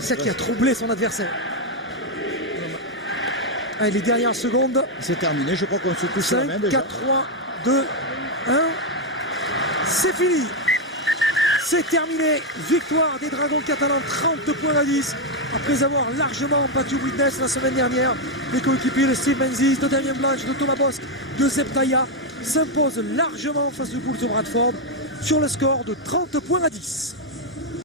ça qui a troublé son adversaire. Allez, les dernières secondes. C'est terminé. Je crois qu'on se touche la 5, main déjà. 4, 3, 2, 1. C'est fini. C'est terminé. Victoire des Dragons catalans, 30 points à 10. Après avoir largement battu Widnes la semaine dernière, les coéquipiers de Steve Menzies, de Damien Blanche, de Thomas Bosque, de Zeb Taya s'imposent largement face aux Bulls de Bradford sur le score de 30 points à 10.